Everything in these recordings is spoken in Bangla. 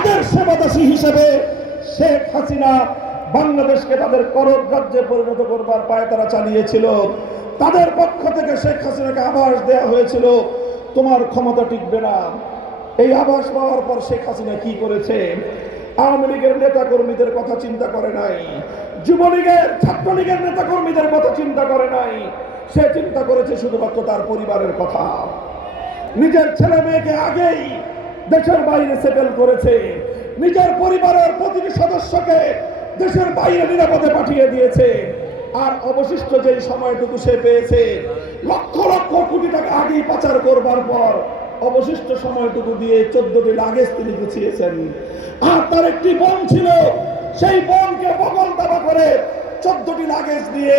তাদের সেবাদাসী হিসেবে শেখ হাসিনা বাংলাদেশকে তাদের করদ রাজ্যে পরিণত করবার পায়তারা চালিয়েছিল। তাদের পক্ষ থেকে শেখ হাসিনাকে আভাস দেওয়া হয়েছিল তোমার ক্ষমতা টিকবে না। এই আভাস পাওয়ার পর শেখ হাসিনা কি করেছে? আওয়ামী লীগের নেতা কর্মীদের কথা চিন্তা করে নাই, যুবলীগের ছাত্রলীগের নেতা কর্মীদের কথা চিন্তা করে নাই। সে চিন্তা করেছে শুধুমাত্র তার পরিবারের কথা। নিজের ছেলে মেয়েকে আগেই দেশের বাইরে সেটেল করেছে, নিজের পরিবারের প্রতিটি সদস্যকে দেশের বাইরে নিরাপদে পাঠিয়ে দিয়েছে। আর অবশিষ্ট যে সময়টুকু সে পেয়েছে, লক্ষ লক্ষ কোটি টাকা আগেই পাচার করবার পর অবশিষ্ট সময়টুকু দিয়ে 14টি লাগেজ তিনি গুছিয়েছেন। আর তার একটি বোন ছিল, সেই বোনকে বগল দাবা করে 14টি লাগেজ দিয়ে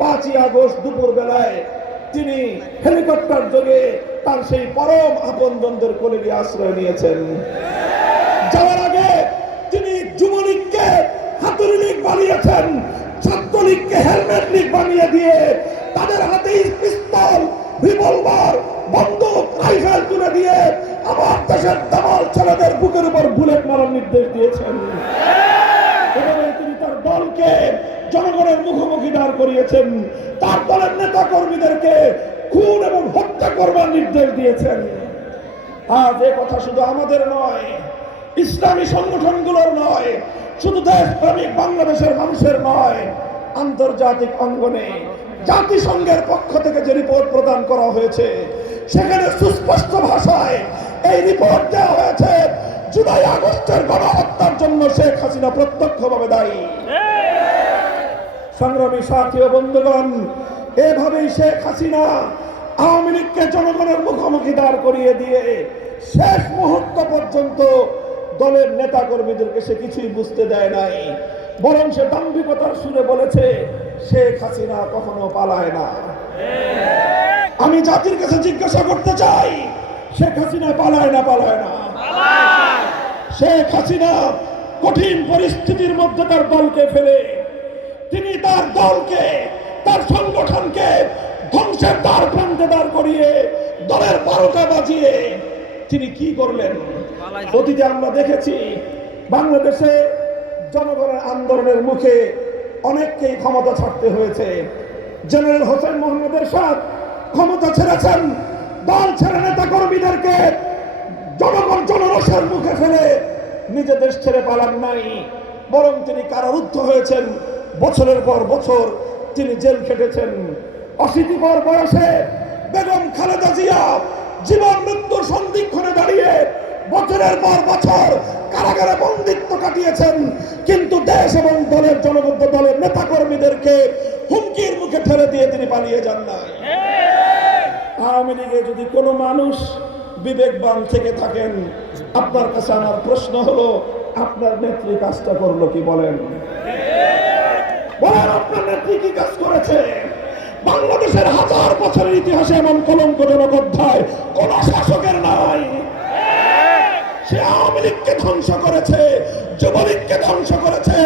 5ই আগস্ট দুপুর বেলায় তিনি হেলিকপ্টার যোগে তার সেই পরম আপনজনদের কোলে গিয়ে আশ্রয় নিয়েছেন। যাওয়ার আগে তিনি যুবলীগকে হাতুড়ি লীগ বানিয়েছেন, ছাত্রলীগকে হেলমেট লীগ বানিয়ে দিয়ে তাদের হাতে পিস্তল, রিভলভার, বন্দুক, রাইফেল তুলে দিয়ে আমার দেশের দামাল ছেলেদের বুকের উপর বুলেট মারার নির্দেশ দিয়েছেন। এভাবে তিনি তার দলকে জনগণের মুখোমুখি দাঁড় করিয়েছেন, তার দলের নেতা কর্মীদেরকে খুন এবং হত্যা করবার নির্দেশ দিয়েছেন। আজ এ কথা শুধু আমাদের নয়, ইসলামী সংগঠনগুলোর নয়, শুধু দেশপ্রেমিক বাংলাদেশের মানুষের নয়, আন্তর্জাতিক অঙ্গনে জাতিসংঘের পক্ষ থেকে যে রিপোর্ট প্রদান করা হয়েছে, সেখানে সুস্পষ্ট ভাষায় এই রিপোর্ট দেওয়া হয়েছে জুলাই আগস্টের গণহত্যার জন্য শেখ হাসিনা প্রত্যক্ষভাবে দায়ী। সংগ্রামী সাথী ও বন্ধুগণ, এভাবেই শেখ হাসিনা আওয়ামী লীগকে জনগণের মুখোমুখি দাঁড় করিয়ে দিয়ে শেষ মুহূর্ত পর্যন্ত দলের নেতা কর্মীদেরকে সে কিছুই বুঝতে দেয় নাই, বরং সে দাম্ভিকতার সুরে বলেছে শেখ হাসিনা কখনো পালায় না। আমি জাতির কাছে জিজ্ঞাসা করতে চাই, শেখ হাসিনা পালায় না? পালায় না। শেখ হাসিনা কঠিন পরিস্থিতির মধ্যে তার দলকে ফেলে তিনি তার দলকে, তার সংগঠনকে ধ্বংসের দ্বার প্রান্তে দাঁড় করিয়ে দলের 12টা বাজিয়ে তিনি কি করলেন? অতীতে আমরা দেখেছি বাংলাদেশে জনগণের আন্দোলনের মুখে অনেককেই ক্ষমতা ছাড়তে হয়েছে। জেনারেল হোসেন মোহাম্মদ এরশাদ ক্ষমতা ছেড়েছেন, দল ছেড়ে নেতা কর্মীদেরকে জনগণ জনরোষের মুখে ফেলে নিজে দেশ ছেড়ে পালান নাই, বরং তিনি কারারুদ্ধ হয়েছেন। বছরের পর বছর তিনি জেল খেটেছেন। 80 পর বয়সে বেগম খালেদা জিয়া জীবন মৃত্যুর সন্ধিক্ষণে দাঁড়িয়ে বছরের পর বছর কারাগারে বন্দিত্ব কাটিয়েছেন, কিন্তু দেশ এবং দলের জনবদ্ধ দলের নেতা কর্মীদেরকে হুমকির মুখে ঠেলে দিয়ে তিনি পালিয়ে যান না। আওয়ামী লীগে যদি কোনো মানুষ বিবেকবান থেকে থাকেন, আপনার কাছে আমার প্রশ্ন হলো, আপনার নেত্রী কাজটা করলো কি? বলেন বলেন, আপনার নেত্রী কি কাজ করেছে? বাংলাদেশের 1000 বছরের ইতিহাসে এমন কলঙ্কজনক অধ্যায় কোন শাসকের নাই। সে আওয়ামী লীগকে ধ্বংস করেছে, যুবলীগকে ধ্বংস করেছে,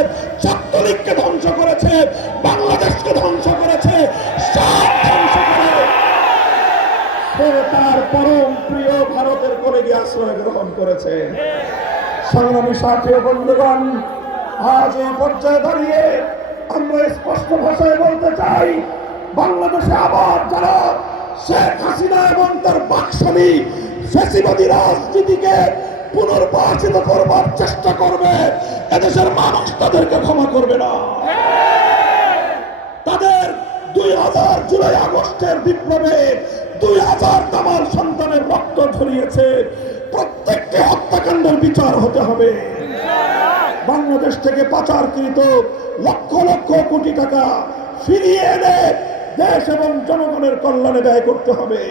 ছাত্রলীগকে ধ্বংস করেছে, বাংলাদেশকে ধ্বংস করেছে, সব ধ্বংস করে সে তার পরম প্রিয় ভারতের কোলে গিয়ে আশ্রয় গ্রহণ করেছে। সংগ্রামী সাথী ও বন্ধুগণ, আজ এই পর্যায়ে দাঁড়িয়ে আমরা স্পষ্ট ভাষায় বলতে চাই, বাংলাদেশে আবার যারা শেখ হাসিনা এবং তার বাকশালী ফ্যাসিবাদী রাজনীতিকে পুনর্বাসিত করবার চেষ্টা করবে, এদেশের মানুষ তাদেরকে ক্ষমা করবে না। তাদের 2000 জুলাই আগস্টের বিপ্লবে 2000 তামার সন্তানের রক্ত ঝরিয়েছে, প্রত্যেককে হত্যাকাণ্ডের বিচার হতে হবে। বাংলাদেশ থেকে পাচারকৃত লক্ষ লক্ষ কোটি টাকা ফিরিয়ে এনে দেশ এবং জনগণের কল্যাণে ব্যয় করতে হবে।